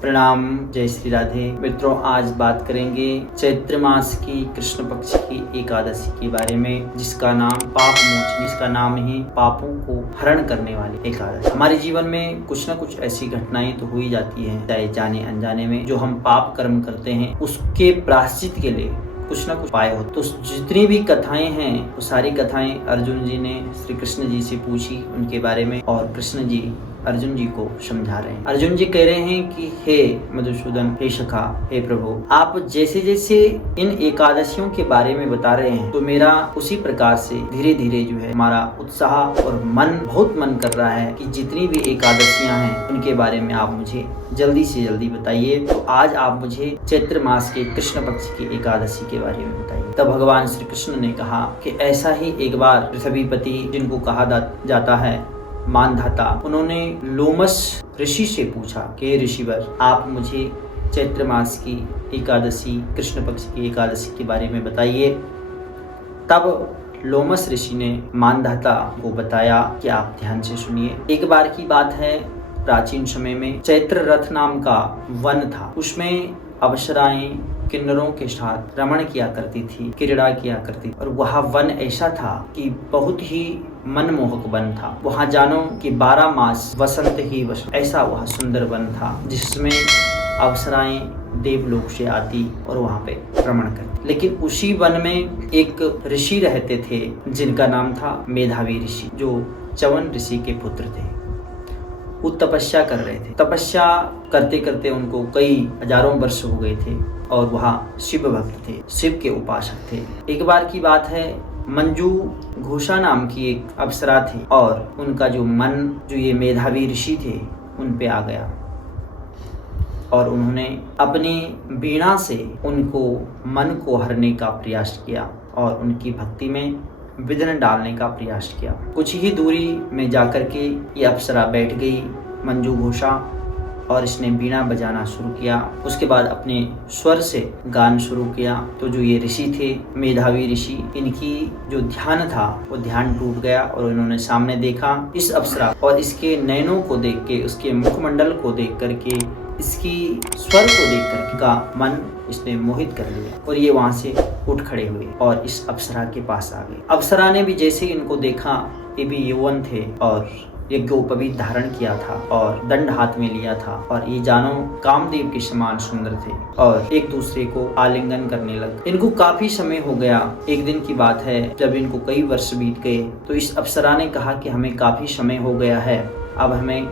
प्रणाम, जय श्री राधे। मित्रों, आज बात करेंगे चैत्र मास की कृष्ण पक्ष की एकादशी के बारे में, जिसका नाम पाप मोचनी, जिसका नाम ही पापों को हरण करने वाली एकादशी। हमारे जीवन में कुछ न कुछ ऐसी घटनाएं तो हो ही जाती हैं, चाहे जाने अनजाने में, जो हम पाप कर्म करते हैं उसके प्रायश्चित के लिए कुछ न कुछ उपाय हो। तो जितनी भी कथाएं हैं वो सारी कथाएं अर्जुन जी ने श्री कृष्ण जी से पूछी उनके बारे में, और कृष्ण जी अर्जुन जी को समझा रहे हैं। अर्जुन जी कह रहे हैं कि हे मधुसूदन, हे सखा, हे प्रभु, आप जैसे जैसे इन एकादशियों के बारे में बता रहे हैं तो मेरा उसी प्रकार से धीरे धीरे जो है हमारा उत्साह और बहुत मन कर रहा है कि जितनी भी एकादशियां हैं उनके बारे में आप मुझे जल्दी से जल्दी बताइए। तो आज आप मुझे चैत्र मास के कृष्ण पक्ष की एकादशी के बारे में बताइए। तब भगवान श्री कृष्ण ने कहा कि ऐसा ही एक बार पृथ्वीपति, जिनको कहा जाता है मानधाता, उन्होंने लोमस ऋषि से पूछा कि ऋषिवर, आप मुझे चैत्र मास की एकादशी, कृष्ण पक्ष की एकादशी के बारे में बताइए। तब लोमस ऋषि ने मानधाता को बताया कि आप ध्यान से सुनिए। एक बार की बात है, प्राचीन समय में चैत्र रथ नाम का वन था। उसमें अप्सराएं किन्नरों के साथ रमण किया करती थी, क्रीड़ा किया करती, और वह वन ऐसा था कि बहुत ही मनमोहक वन था। वहाँ जानो कि 12 मास वसंत ही वसंत, ऐसा वह सुंदर वन था जिसमें अप्सराएं देवलोक से आती और वहाँ पे भ्रमण करती। लेकिन उसी वन में एक ऋषि रहते थे जिनका नाम था मेधावी ऋषि, जो च्यवन ऋषि के पुत्र थे। वो तपस्या कर रहे थे। तपस्या करते करते उनको कई हजारों वर्ष हो गए थे और वहाँ शिव भक्त थे, शिव के उपासक थे। एक बार की बात है, मंजू घोषा नाम की एक अप्सरा थी और उनका जो मन, जो ये मेधावी ऋषि थे, उन पे आ गया और उन्होंने अपनी वीणा से उनको मन को हरने का प्रयास किया और उनकी भक्ति में विघ्न डालने का प्रयास किया। कुछ ही दूरी में जाकर के ये अप्सरा बैठ गई, मंजू घोषा, और इसने बीना बजाना शुरू किया। उसके बाद अपने स्वर से गान शुरू किया। तो जो ये ऋषि थे, मेधावी ऋषि, इनकी जो ध्यान था वो ध्यान टूट गया और इन्होंने सामने देखा इस अप्सरा, और इसके नयनों को देख के, उसके मुखमंडल को देख करके, इसकी स्वर को देख कर का मन इसने मोहित कर लिया और ये वहां से उठ खड़े हुए और इस अप्सरा के पास आ गए। अप्सरा ने भी जैसे इनको देखा, ये भी यौवन थे और यज्ञोपवीत धारण किया था और दंड हाथ में लिया था, और ये जानो कामदेव के समान सुंदर थे और एक दूसरे को आलिंगन करने लगे। इनको काफी समय हो गया। एक दिन की बात है, जब इनको कई वर्ष बीत गए तो इस अप्सरा ने कहा कि हमें काफी समय हो गया है, अब हमें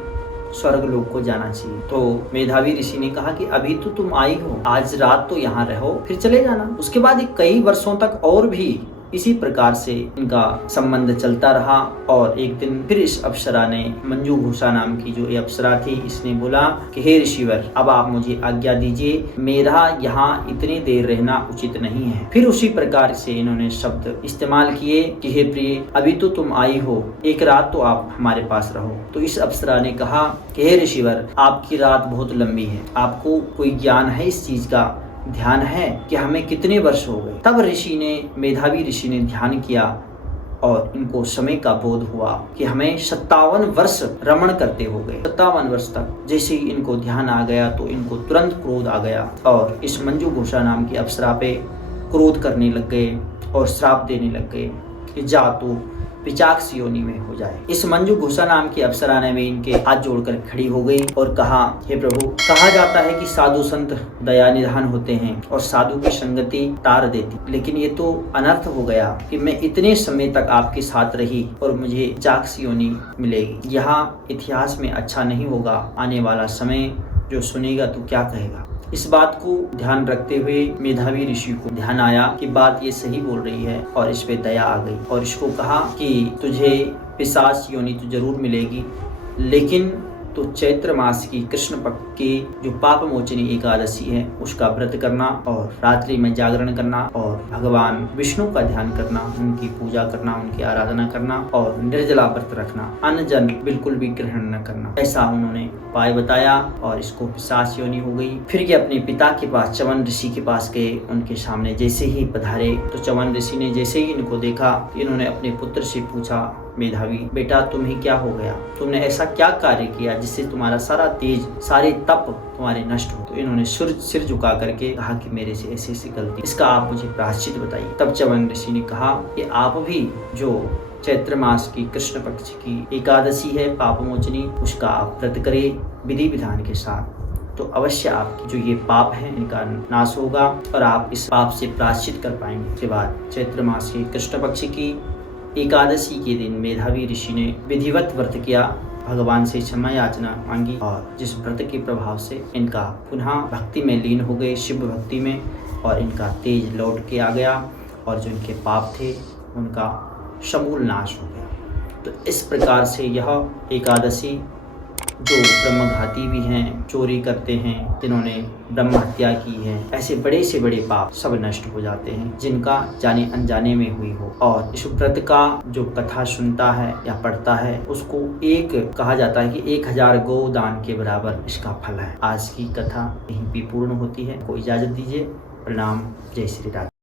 स्वर्ग लोक को जाना चाहिए। तो मेधावी ऋषि ने कहा कि अभी तो तुम आई हो, आज रात तो यहाँ रहो, फिर चले जाना। उसके बाद कई वर्षों तक और भी इसी प्रकार से इनका संबंध चलता रहा और एक दिन फिर इस अप्सरा ने, मंजू घोषा नाम की जो ये अप्सरा थी, इसने बोला कि हे ऋषिवर, अब आप मुझे आज्ञा दीजिए, मेरा यहाँ इतनी देर रहना उचित नहीं है। फिर उसी प्रकार से इन्होंने शब्द इस्तेमाल किए कि हे प्रिय, अभी तो तुम आई हो, एक रात तो आप हमारे पास रहो। तो इस अप्सरा ने कहा कि हे ऋषिवर, आपकी रात बहुत लंबी है, आपको कोई ज्ञान है, इस चीज का ध्यान है कि हमें कितने वर्ष हो गए। तब ऋषि ने, मेधावी ऋषि ने ध्यान किया और इनको समय का बोध हुआ कि हमें 57 वर्ष रमण करते हो गए। 57 वर्ष तक जैसे ही इनको ध्यान आ गया तो इनको तुरंत क्रोध आ गया और इस मंजू घोषा नाम की अप्सरा पे क्रोध करने लग गए और श्राप देने लग गए कि जा तू पिचाक्ष योनि में हो जाए। इस मंजू घोषा नाम की अप्सरा ने भी इनके हाथ जोड़कर खड़ी हो गई और कहा, हे प्रभु, कहा जाता है कि साधु संत दया निधान होते हैं और साधु की संगति तार देती, लेकिन ये तो अनर्थ हो गया कि मैं इतने समय तक आपके साथ रही और मुझे पिचाक्ष योनि मिलेगी। यहाँ इतिहास में अच्छा नहीं होगा, आने वाला समय जो सुनेगा तो क्या कहेगा। इस बात को ध्यान रखते हुए मेधावी ऋषि को ध्यान आया कि बात ये सही बोल रही है और इस पे दया आ गई और इसको कहा कि तुझे पिशाच योनि तो जरूर मिलेगी, लेकिन तो चैत्र मास की कृष्ण पक्ष की जो पाप मोचनी एकादशी है उसका व्रत करना और रात्रि में जागरण करना और भगवान विष्णु का ध्यान करना, उनकी पूजा करना, उनकी आराधना करना और निर्जला व्रत रखना, अन्न जल बिल्कुल भी ग्रहण न करना। ऐसा उन्होंने उपाय बताया और इसको पिशाच योनि हो गई। फिर ये अपने पिता के पास, च्यवन ऋषि के पास गए। उनके सामने जैसे ही पधारे तो च्यवन ऋषि ने जैसे ही इनको देखा, इन्होंने अपने पुत्र से पूछा मेधावी, बेटा तुम्हें क्या हो गया, तुमने ऐसा क्या कार्य किया जिससे तुम्हारा सारा तेज, सारे तप तुम्हारे नष्ट हो। तो इन्होंने सिर झुका करके कहा कि मेरे से ऐसी ऐसी गलती, इसका आप मुझे प्रायश्चित बताइए। तब च्यवन ऋषि ने कहा कि आप भी जो चैत्र मास की कृष्ण पक्ष की एकादशी है पाप मोचनी, उसका आप व्रत करें विधि विधान के साथ, तो अवश्य आपकी जो ये पाप है इनका नाश होगा और आप इस पाप से प्रायश्चित कर पाएंगे। इसके बाद चैत्र मास की कृष्ण पक्ष की एकादशी के दिन मेधावी ऋषि ने विधिवत व्रत किया, भगवान से क्षमा याचना मांगी और जिस व्रत के प्रभाव से इनका पुनः भक्ति में लीन हो गए, शिव भक्ति में, और इनका तेज लौट के आ गया और जो इनके पाप थे उनका समूल नाश हो गया। तो इस प्रकार से यह एकादशी जो ब्रह्मघाती भी हैं, चोरी करते हैं, जिन्होंने ब्रह्म हत्या की है, ऐसे बड़े से बड़े पाप सब नष्ट हो जाते हैं जिनका जाने अनजाने में हुई हो। और इस व्रत का जो कथा सुनता है या पढ़ता है उसको एक कहा जाता है कि 1000 गोदान के बराबर इसका फल है। आज की कथा यहीं पे पूर्ण होती है। को इजाजत दीजिए। प्रणाम। जय श्री राधे।